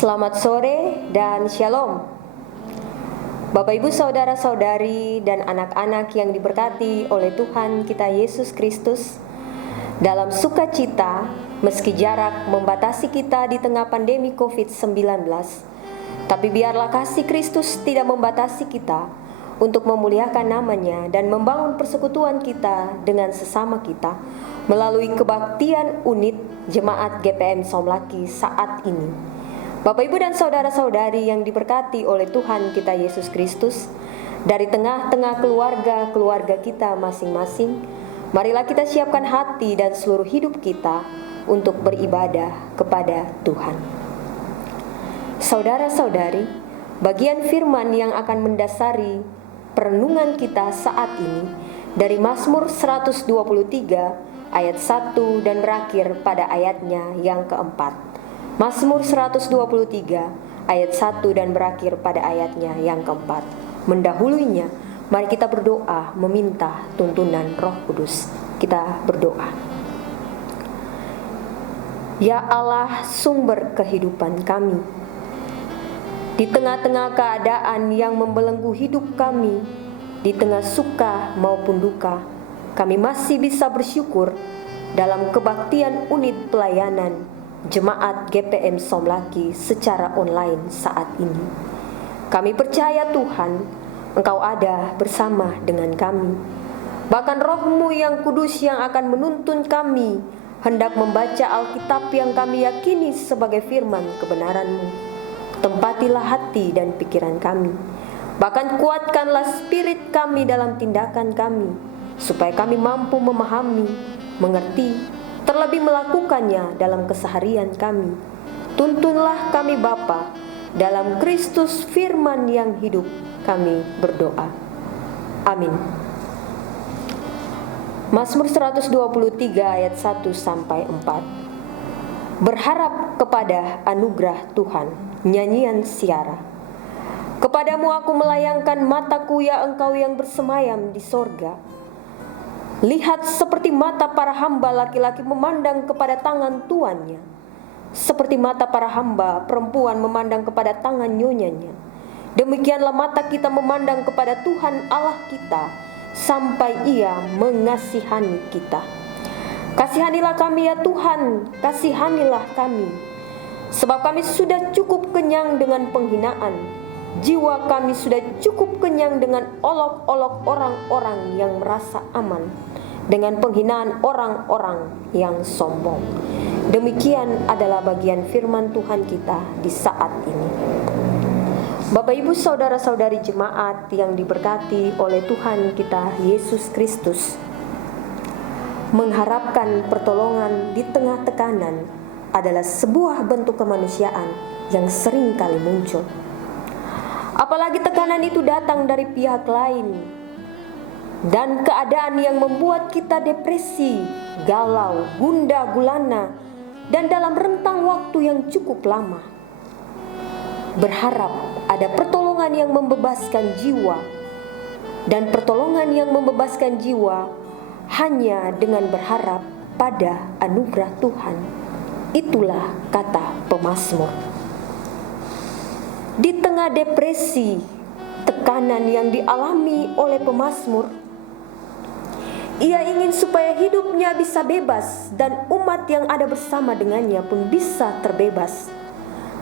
Selamat sore dan shalom. Bapak Ibu saudara-saudari dan anak-anak yang diberkati oleh Tuhan kita Yesus Kristus, dalam sukacita meski jarak membatasi kita di tengah pandemi COVID-19, tapi biarlah kasih Kristus tidak membatasi kita untuk memuliakan namanya dan membangun persekutuan kita dengan sesama kita melalui kebaktian unit Jemaat GPM Somlaki saat ini. Bapak Ibu dan saudara-saudari yang diberkati oleh Tuhan kita Yesus Kristus, dari tengah-tengah keluarga kita masing-masing, marilah kita siapkan hati dan seluruh hidup kita untuk beribadah kepada Tuhan. Saudara-saudari, bagian firman yang akan mendasari perenungan kita saat ini dari Mazmur 123 ayat 1 dan berakhir pada ayatnya yang keempat. Mazmur 123 ayat 1 dan berakhir pada ayatnya yang keempat. Mendahulunya, mari kita berdoa meminta tuntunan Roh Kudus. Kita berdoa. Ya Allah, sumber kehidupan kami, di tengah-tengah keadaan yang membelenggu hidup kami, di tengah suka maupun duka, kami masih bisa bersyukur dalam kebaktian unit pelayanan Jemaat GPM Somlaki secara online saat ini. Kami percaya Tuhan, Engkau ada bersama dengan kami. Bahkan Roh-Mu yang kudus yang akan menuntun kami hendak membaca Alkitab yang kami yakini sebagai firman kebenaran-Mu. Tempatilah hati dan pikiran kami. Bahkan kuatkanlah spirit kami dalam tindakan kami, supaya kami mampu memahami, mengerti, terlebih melakukannya dalam keseharian kami. Tuntunlah kami Bapa, dalam Kristus firman yang hidup kami berdoa. Amin. Mazmur 123 ayat 1 sampai 4. Berharap kepada anugerah Tuhan, nyanyian siara. Kepadamu aku melayangkan mataku, ya Engkau yang bersemayam di sorga. Lihat seperti mata para hamba laki-laki memandang kepada tangan tuannya, seperti mata para hamba perempuan memandang kepada tangan nyonyanya. Demikianlah mata kita memandang kepada Tuhan Allah kita, sampai Ia mengasihani kita. Kasihanilah kami ya Tuhan, kasihanilah kami, sebab kami sudah cukup kenyang dengan penghinaan. Jiwa kami sudah cukup kenyang dengan olok-olok orang-orang yang merasa aman, dengan penghinaan orang-orang yang sombong. Demikian adalah bagian firman Tuhan kita di saat ini. Bapak Ibu saudara-saudari jemaat yang diberkati oleh Tuhan kita Yesus Kristus, mengharapkan pertolongan di tengah tekanan adalah sebuah bentuk kemanusiaan yang sering kali muncul. Apalagi tekanan itu datang dari pihak lain dan keadaan yang membuat kita depresi, galau, gundah gulana, dan dalam rentang waktu yang cukup lama. Berharap ada pertolongan yang membebaskan jiwa, dan pertolongan yang membebaskan jiwa hanya dengan berharap pada anugerah Tuhan. Itulah kata pemazmur. Di tengah depresi, tekanan yang dialami oleh pemazmur, ia ingin supaya hidupnya bisa bebas dan umat yang ada bersama dengannya pun bisa terbebas.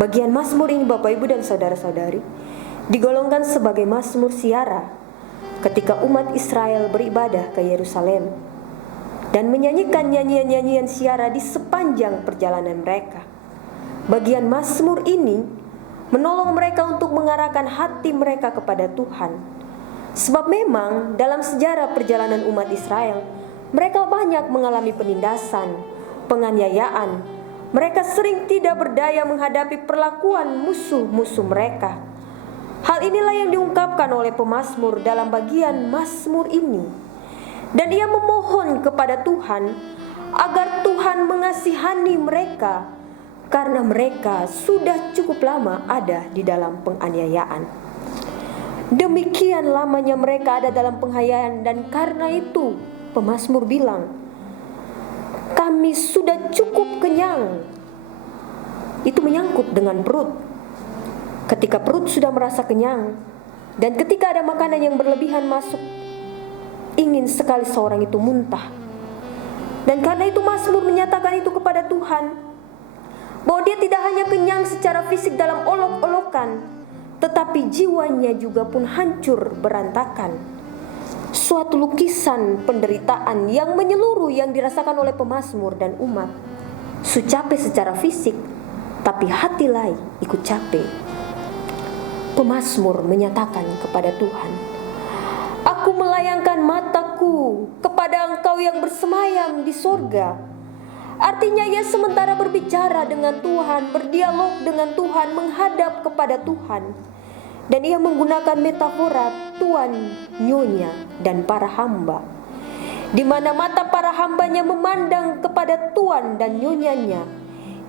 Bagian mazmur ini Bapak Ibu dan saudara-saudari digolongkan sebagai mazmur siara ketika umat Israel beribadah ke Yerusalem dan menyanyikan nyanyian-nyanyian siara di sepanjang perjalanan mereka. Bagian mazmur ini menolong mereka untuk mengarahkan hati mereka kepada Tuhan. Sebab memang dalam sejarah perjalanan umat Israel, mereka banyak mengalami penindasan, penganiayaan. Mereka sering tidak berdaya menghadapi perlakuan musuh-musuh mereka. Hal inilah yang diungkapkan oleh pemazmur dalam bagian mazmur ini. Dan ia memohon kepada Tuhan agar Tuhan mengasihani mereka, karena mereka sudah cukup lama ada di dalam penganiayaan. Demikian lamanya mereka ada dalam penganiayaan, dan karena itu pemazmur bilang, kami sudah cukup kenyang. itu menyangkut dengan perut. Ketika perut sudah merasa kenyang, dan ketika ada makanan yang berlebihan masuk, ingin sekali seorang itu muntah. Dan karena itu Mazmur menyatakan itu kepada Tuhan, bahwa dia tidak hanya kenyang secara fisik dalam olok-olokan, tetapi jiwanya juga pun hancur berantakan. Suatu lukisan penderitaan yang menyeluruh yang dirasakan oleh pemazmur dan umat. Su capek secara fisik, tapi hati lain ikut capek. Pemazmur menyatakan kepada Tuhan, aku melayangkan mataku kepada Engkau yang bersemayam di sorga. Artinya ia sementara berbicara dengan Tuhan, berdialog dengan Tuhan, menghadap kepada Tuhan. Dan ia menggunakan metafora tuan, nyonya, dan para hamba, di mana mata para hambanya memandang kepada tuan dan nyonyanya,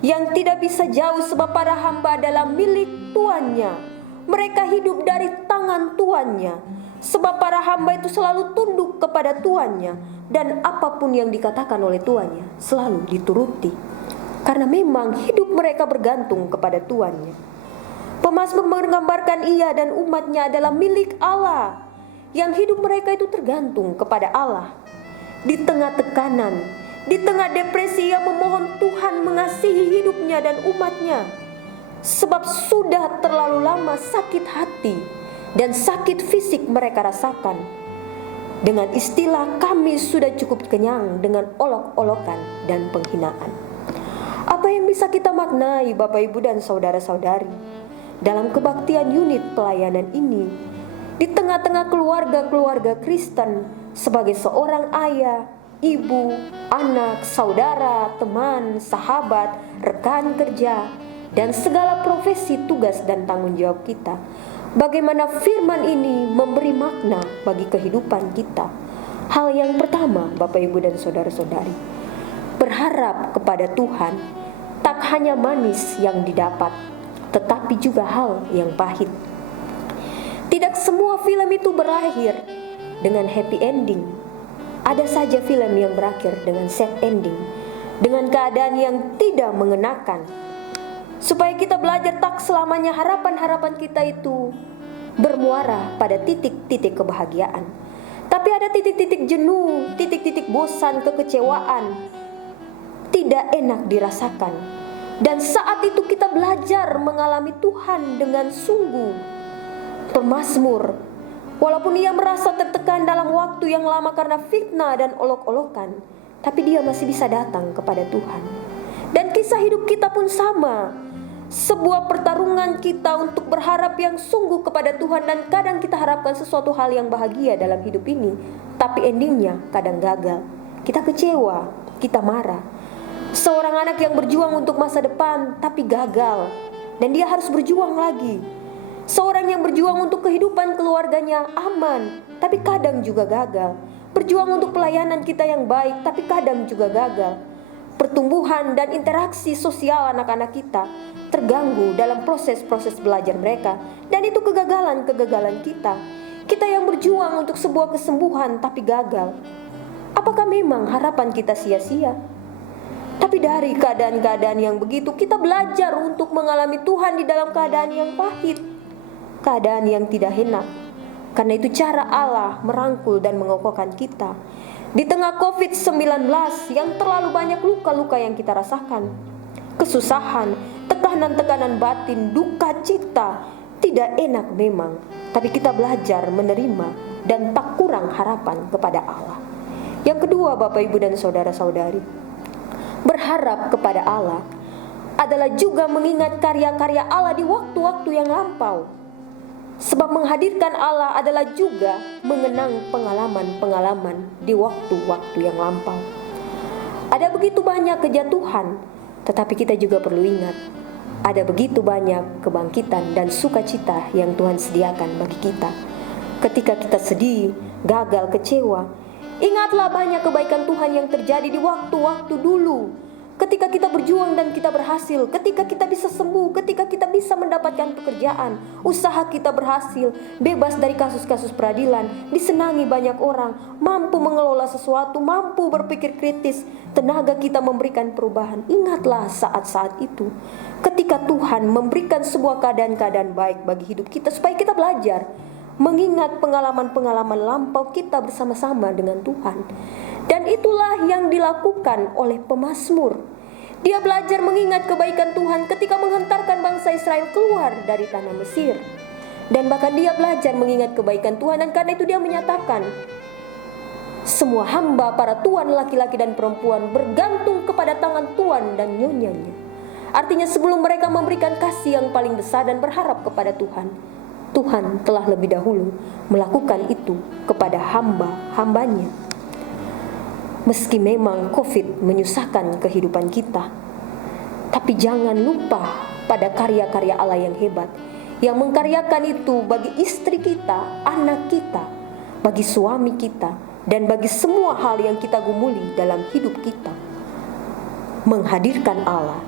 yang tidak bisa jauh sebab para hamba adalah milik tuannya. Mereka hidup dari tangan tuannya, sebab para hamba itu selalu tunduk kepada tuannya, dan apapun yang dikatakan oleh tuannya selalu dituruti, karena memang hidup mereka bergantung kepada tuannya. Pemazmur menggambarkan ia dan umatnya adalah milik Allah, yang hidup mereka itu tergantung kepada Allah. Di tengah tekanan, di tengah depresi, ia memohon Tuhan mengasihi hidupnya dan umatnya, sebab sudah terlalu lama sakit hati dan sakit fisik mereka rasakan. Dengan istilah, kami sudah cukup kenyang dengan olok-olokan dan penghinaan. Apa yang bisa kita maknai, Bapak, Ibu, dan saudara-saudari, dalam kebaktian unit pelayanan ini, di tengah-tengah keluarga-keluarga Kristen, sebagai seorang ayah, ibu, anak, saudara, teman, sahabat, rekan kerja, dan segala profesi, tugas, dan tanggung jawab kita, bagaimana firman ini memberi makna bagi kehidupan kita. Hal yang pertama, Bapak, Ibu, dan saudara-saudari, berharap kepada Tuhan tak hanya manis yang didapat, tetapi juga hal yang pahit. Tidak semua film itu berakhir dengan happy ending. Ada saja film yang berakhir dengan sad ending, dengan keadaan yang tidak mengenakan. Supaya kita belajar tak selamanya harapan-harapan kita itu bermuara pada titik-titik kebahagiaan. Tapi ada titik-titik jenuh, titik-titik bosan, kekecewaan, tidak enak dirasakan. Dan saat itu kita belajar mengalami Tuhan dengan sungguh. Pemazmur, walaupun ia merasa tertekan dalam waktu yang lama karena fitnah dan olok-olokan, tapi dia masih bisa datang kepada Tuhan. Dan kisah hidup kita pun sama. Sebuah pertarungan kita untuk berharap yang sungguh kepada Tuhan, dan kadang kita harapkan sesuatu hal yang bahagia dalam hidup ini, tapi endingnya kadang gagal. Kita kecewa, kita marah. Seorang anak yang berjuang untuk masa depan tapi gagal, dan dia harus berjuang lagi. Seorang yang berjuang untuk kehidupan keluarganya aman, tapi kadang juga gagal. Berjuang untuk pelayanan kita yang baik, tapi kadang juga gagal. Pertumbuhan dan interaksi sosial anak-anak kita terganggu dalam proses-proses belajar mereka, dan itu kegagalan-kegagalan kita. Kita yang berjuang untuk sebuah kesembuhan tapi gagal. Apakah memang harapan kita sia-sia? Tapi dari keadaan-keadaan yang begitu, kita belajar untuk mengalami Tuhan di dalam keadaan yang pahit, keadaan yang tidak enak. Karena itu cara Allah merangkul dan mengokohkan kita. Di tengah COVID-19 yang terlalu banyak luka-luka yang kita rasakan, kesusahan, tekanan-tekanan batin, duka cita, tidak enak memang. Tapi kita belajar menerima dan tak kurang harapan kepada Allah. Yang kedua, Bapak, Ibu, dan saudara-saudari, berharap kepada Allah adalah juga mengingat karya-karya Allah di waktu-waktu yang lampau. Sebab menghadirkan Allah adalah juga mengenang pengalaman-pengalaman di waktu-waktu yang lampau. Ada begitu banyak kejatuhan, tetapi kita juga perlu ingat, ada begitu banyak kebangkitan dan sukacita yang Tuhan sediakan bagi kita. Ketika kita sedih, gagal, kecewa, ingatlah banyak kebaikan Tuhan yang terjadi di waktu-waktu dulu. ketika kita berjuang dan kita berhasil, ketika kita bisa sembuh, ketika kita bisa mendapatkan pekerjaan, usaha kita berhasil, bebas dari kasus-kasus peradilan, disenangi banyak orang, mampu mengelola sesuatu, mampu berpikir kritis, tenaga kita memberikan perubahan. Ingatlah saat-saat itu, ketika Tuhan memberikan sebuah keadaan-keadaan baik bagi hidup kita, supaya kita belajar mengingat pengalaman-pengalaman lampau kita bersama-sama dengan Tuhan. Dan itulah yang dilakukan oleh pemazmur. Dia belajar mengingat kebaikan Tuhan ketika menghentarkan bangsa Israel keluar dari tanah Mesir. Dan bahkan dia belajar mengingat kebaikan Tuhan, dan karena itu dia menyatakan, semua hamba para tuan laki-laki dan perempuan bergantung kepada tangan tuan dan nyonyanya. Artinya sebelum mereka memberikan kasih yang paling besar dan berharap kepada Tuhan, Tuhan telah lebih dahulu melakukan itu kepada hamba-hambanya. Meski memang COVID menyusahkan kehidupan kita, tapi jangan lupa pada karya-karya Allah yang hebat, yang mengkaryakan itu bagi istri kita, anak kita, bagi suami kita, dan bagi semua hal yang kita gumuli dalam hidup kita. Menghadirkan Allah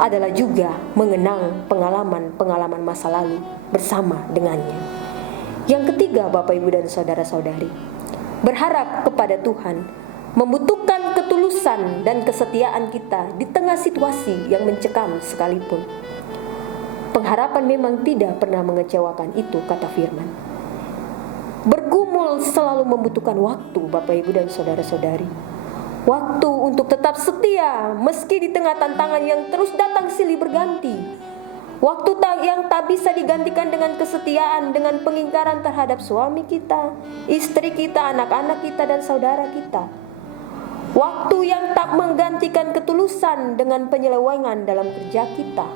adalah juga mengenang pengalaman-pengalaman masa lalu bersama dengannya. Yang ketiga, Bapak, Ibu, dan saudara-saudari, berharap kepada Tuhan membutuhkan ketulusan dan kesetiaan kita di tengah situasi yang mencekam sekalipun. Pengharapan memang tidak pernah mengecewakan, itu kata firman. Bergumul selalu membutuhkan waktu, Bapak, Ibu, dan saudara-saudari. Waktu untuk tetap setia meski di tengah tantangan yang terus datang silih berganti. Waktu yang tak bisa digantikan dengan kesetiaan, dengan pengingkaran terhadap suami kita, istri kita, anak-anak kita, dan saudara kita. Waktu yang tak menggantikan ketulusan dengan penyelewengan dalam kerja kita.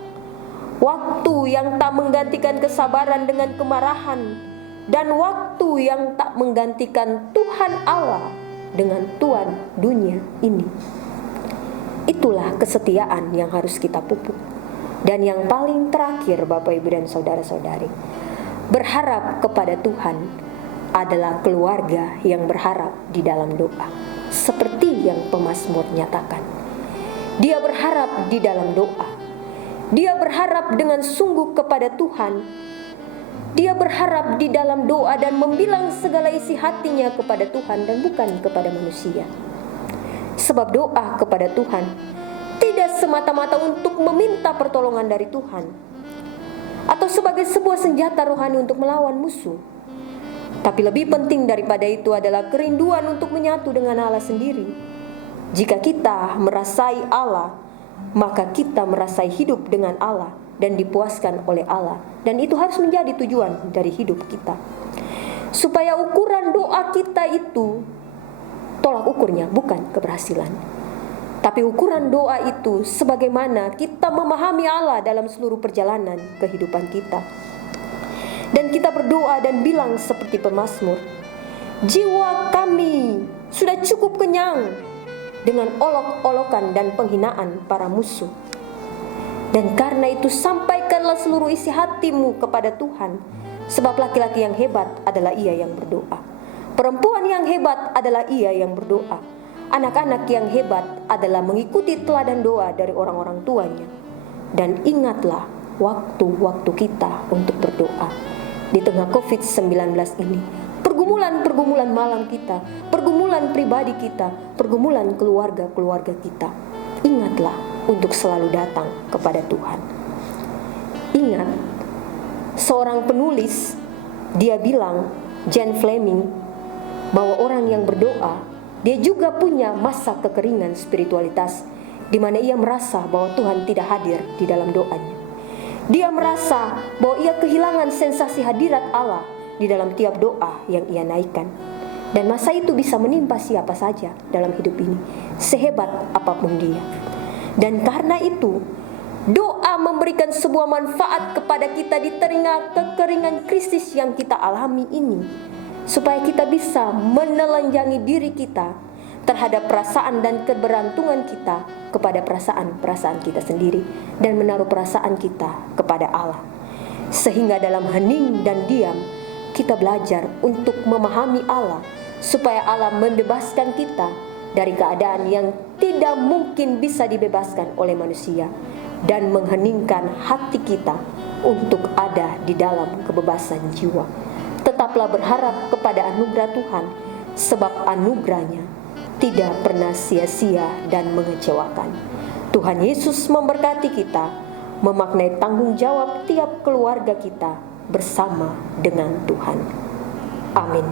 Waktu yang tak menggantikan kesabaran dengan kemarahan. Dan waktu yang tak menggantikan Tuhan Allah dengan Tuhan dunia ini. Itulah kesetiaan yang harus kita pupuk. Dan yang paling terakhir, Bapak, Ibu, dan saudara-saudari, berharap kepada Tuhan adalah keluarga yang berharap di dalam doa. Seperti yang pemazmur nyatakan, dia berharap di dalam doa. Dia berharap dengan sungguh kepada Tuhan. Dia berharap di dalam doa dan membilang segala isi hatinya kepada Tuhan dan bukan kepada manusia. Sebab doa kepada Tuhan tidak semata-mata untuk meminta pertolongan dari Tuhan atau sebagai sebuah senjata rohani untuk melawan musuh. Tapi lebih penting daripada itu adalah kerinduan untuk menyatu dengan Allah sendiri. Jika kita merasai Allah, maka kita merasai hidup dengan Allah dan dipuaskan oleh Allah. Dan itu harus menjadi tujuan dari hidup kita. Supaya ukuran doa kita itu, tolak ukurnya bukan keberhasilan, tapi ukuran doa itu sebagaimana kita memahami Allah dalam seluruh perjalanan kehidupan kita. Dan kita berdoa dan bilang seperti pemazmur, jiwa kami sudah cukup kenyang dengan olok-olokan dan penghinaan para musuh. Dan karena itu sampaikanlah seluruh isi hatimu kepada Tuhan. Sebab laki-laki yang hebat adalah ia yang berdoa. Perempuan yang hebat adalah ia yang berdoa. Anak-anak yang hebat adalah mengikuti teladan doa dari orang-orang tuanya. Dan ingatlah waktu-waktu kita untuk berdoa. Di tengah COVID-19 ini, pergumulan-pergumulan malam kita, pergumulan pribadi kita, pergumulan keluarga-keluarga kita, ingatlah untuk selalu datang kepada Tuhan. Ingat, seorang penulis, dia bilang, Jan Fleming, bahwa orang yang berdoa, dia juga punya masa kekeringan spiritualitas, di mana ia merasa bahwa Tuhan tidak hadir di dalam doanya. Dia merasa bahwa ia kehilangan sensasi hadirat Allah di dalam tiap doa yang ia naikkan. Dan masa itu bisa menimpa siapa saja dalam hidup ini, sehebat apapun dia. Dan karena itu, doa memberikan sebuah manfaat kepada kita di tengah kekeringan krisis yang kita alami ini, supaya kita bisa menelanjangi diri kita terhadap perasaan dan kebergantungan kita kepada perasaan-perasaan kita sendiri, dan menaruh perasaan kita kepada Allah. Sehingga dalam hening dan diam, kita belajar untuk memahami Allah, supaya Allah membebaskan kita dari keadaan yang tidak mungkin bisa dibebaskan oleh manusia, dan mengheningkan hati kita untuk ada di dalam kebebasan jiwa. Tetaplah berharap kepada anugerah Tuhan, sebab anugerahnya tidak pernah sia-sia dan mengecewakan. Tuhan Yesus memberkati kita, memaknai tanggung jawab tiap keluarga kita bersama dengan Tuhan. Amin.